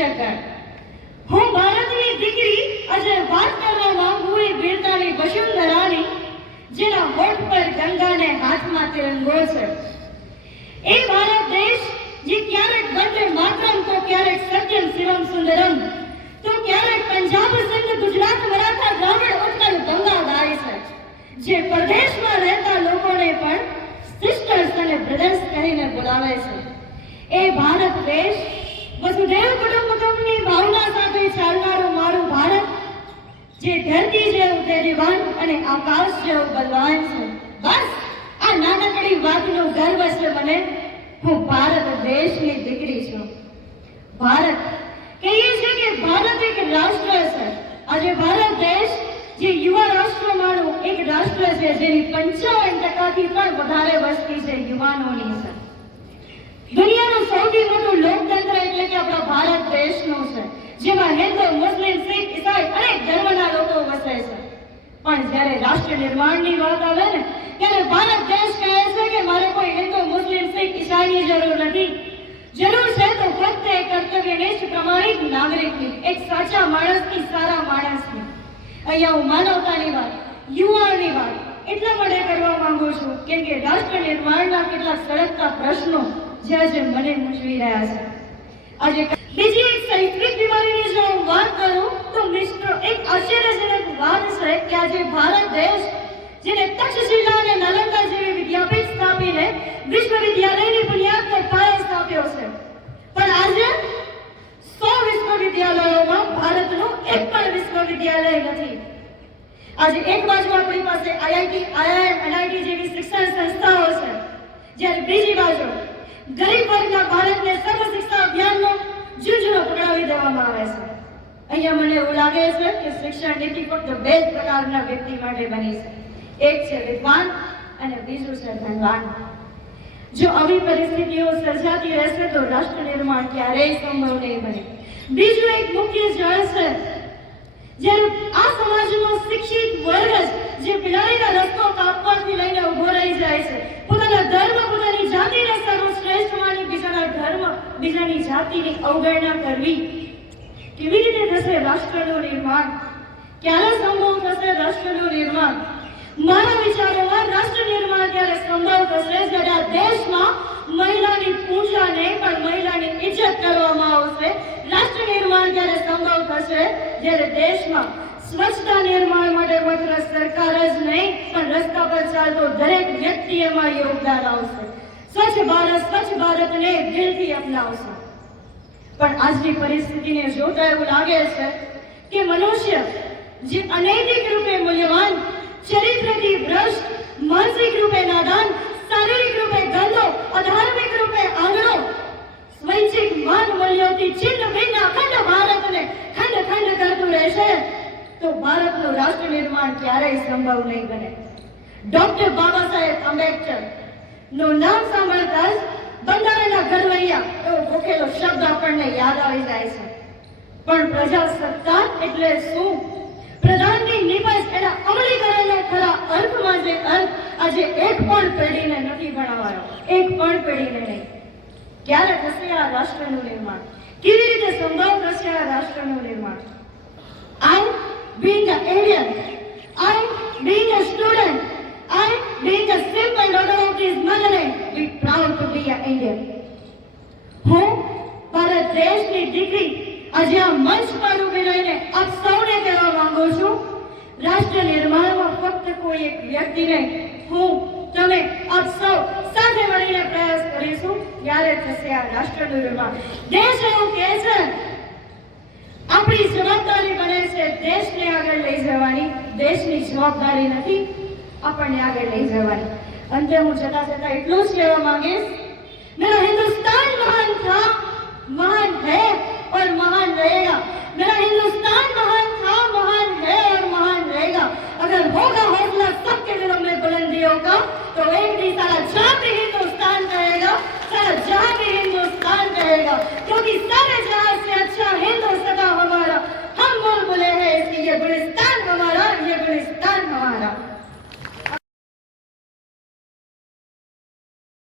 શકાય હું ભારતની દીકરી આજે વાત કરવા માંગુ એ વીરતાની વસુંધરાની જેના હોઠ પર ગંગાને હાથમાં તિરંગો છે. એ ભારત દેશ, જે ક્યારેક વંદે માતરમ, તો ક્યારેક સત્યમ શિવમ સુંદરમ, તો ક્યારેક પંજાબ સિંધ ગુજરાત મરાઠા દ્રાવિડ ઉત્કલ ગંગા ગાય છે. જે પરદેશમાં રહેતા લોકોને પણ સિસ્ટર્સ અને બ્રધર્સ કહીને બોલાવે છે. એ ભારત દેશ વસુદેવ કુટુંબકમની ભાવના સાથે ચાલનારું મારું ભારત જે ધરતી જેવું તેજવાન અને આકાશ જેવું બલવાન છે. બસ, આ નાનકડી વાતનો ગર્વ છે મને. હું ભારત દેશની દીકરી છું. ભારત, કહીએ છે કે ભારત એક રાષ્ટ્ર છે. આજે ભારત દેશ જે યુવા રાષ્ટ્રમાંનું એક રાષ્ટ્ર છે, જેની પંચાવન ટકાથી પણ વધારે વસ્તી છે યુવાનોની છે. દુનિયાનું સૌથી મોટું લોકતંત્ર એટલે કે આપણા ભારત દેશનું છે. જેમાં હિન્દુ, મુસ્લિમ પણ જ્યારે રાષ્ટ્ર નિર્માણની વાત આવે ને, ત્યારે ભારત દેશ કહે છે કે મારે કોઈ હિન્દુ, મુસ્લિમ, શીખ, ઈસાઈની જરૂર નથી. જરૂર છે તો ફક્ત એક કર્તવ્યનિષ્ઠ પ્રમાણિક નાગરિકની, એક સાચા માણસની, સારા માણસની. અહીંયા હું માનવતાની વાત, યુવાનની વાત, એટલા માટે કરવા માંગુ છું કેમ કે રાષ્ટ્ર નિર્માણના કેટલાક સળગતા પ્રશ્નો જે આજે મને મૂંઝવી રહ્યા છે. આજે બીજી એક સાયન્ટિફિક બીમારીની જો હું વાત કરું મિસ્ટર એક આશ્ચર્યજનક વાત છે કે આજે ભારત દેશ, જેને તક્ષશિલા અને નાલંદા જેવી વિદ્યાપીઠ સ્થાપીને વિશ્વવિદ્યાલયની બુનિયાદનો પાયો સ્થાપ્યો છે. પણ આજે સો વિશ્વવિદ્યાલયોમાં ભારતનું એક પણ વિશ્વવિદ્યાલય નથી. આજે એક બાજુ આપણી પાસે આઈઆઈટી આઈઆઈએમ એનઆઈટી જેવી શિક્ષણ સંસ્થાઓ છે. જ્યારે બીજી બાજુ ગરીબ વર્ગના બાળકને સર્વ શિક્ષા અભિયાનનો ઝૂંઝણો પકડાવી દેવામાં આવે છે. અહીંયા મને એવું લાગે છે કે શિક્ષણ નીતિ ફક્ત બે જ પ્રકારના વ્યક્તિ માટે બની છે એક છે વિદ્વાન અને બીજું છે ધનવાન. જો આવી પરિસ્થિતિઓ સર્જાતી રહેશે તો રાષ્ટ્ર નિર્માણ ક્યારેય સંભવ નહીં બને. બીજું એક મુખ્ય જળ છે, જ્યારે આ સમાજમાં શિક્ષિત વર્ગ જ જે બિલાડીના રસ્તો કાપવાથી લઈને ઊભો રહી જાય છે, પોતાના ધર્મ, પોતાની જાતિને સર્વશ્રેષ્ઠ માની બીજાના ધર્મ બીજાની જાતિની અવગણના કરવી કેવી રીતે થશે રાષ્ટ્રનું નિર્માણ? ક્યારે સંભવ થશે રાષ્ટ્રનું નિર્માણ? મારા વિચારોમાં રાષ્ટ્ર નિર્માણ ત્યારે સંભવ થશે? જ્યારે આ દેશમાં મહિલાની પૂજા નહીં પણ મહિલાની ઇજ્જત કરવામાં આવશે, રાષ્ટ્ર નિર્માણ ત્યારે સંભવ થશે? જ્યારે દેશમાં સ્વચ્છતા નિર્માણ માટે માત્ર સરકાર જ નહીં, પણ રસ્તા પર ચાલતો દરેક વ્યક્તિ એમાં યોગદાન આવશે સ્વચ્છ ભારત, સ્વચ્છ ભારતને દિલથી અપનાવશે. પણ આજની પરિસ્થિતિને જોતા એવું લાગે છે કે મનુષ્ય જે અનૈતિક રૂપે મૂલ્યવાન, ચરિત્રથી ભ્રષ્ટ, માનસિક રૂપે નાદાન, શારીરિક રૂપે ગંદો, અધાર્મિક રૂપે આંગળો સ્વૈચ્છિક માન મૂલ્યોથી છિન્ન ભિન્ન અખંડ ભારતને ખંડ ખંડ કરતું રહેશે, તો ભારતનું રાષ્ટ્ર નિર્માણ ક્યારેય સંભવ નહીં બને. ડોક્ટર બાબા સાહેબ આંબેડકરનું નામ સાંભળતા જ બંધારણના ઘડવૈયા એવો ભૂખેલો શબ્દ આપણને યાદ આવી જાય છે. પણ પ્રજાસત્તાક એટલે શું? પ્રધાનની નિમજ એના અમલીકરણના ખરા અર્થમાં જે અર્થ આજે એક પણ પેઢીને નથી ભણાવવાનો એક પણ પેઢીને નહીં. ક્યારે થશે આ રાષ્ટ્રનું નિર્માણ? કેવી રીતે સંભવ થશે આ રાષ્ટ્રનું નિર્માણ? આઈ બી ધ Indian, હું ભારત દેશની દીકરી આજે આ મંચ પર ઊભી રહીને આપ સૌને કહેવા માંગુ છું, રાષ્ટ્ર નિર્માણમાં ફક્ત કોઈ એક વ્યક્તિ નહીં, હું તમે આપ સૌ સાથે મળીને પ્રયાસ કરીશું, ત્યારે થશે આ રાષ્ટ્ર નિર્માણ. દેશ એવું કહે છે, આપણી જવાબદારી બને છે દેશને આગળ લઈ જવાની, દેશની જવાબદારી નથી આપણને આગળ લઈ જવાની. અંતે હું જતા જતા એટલું જ કહેવા માંગીશ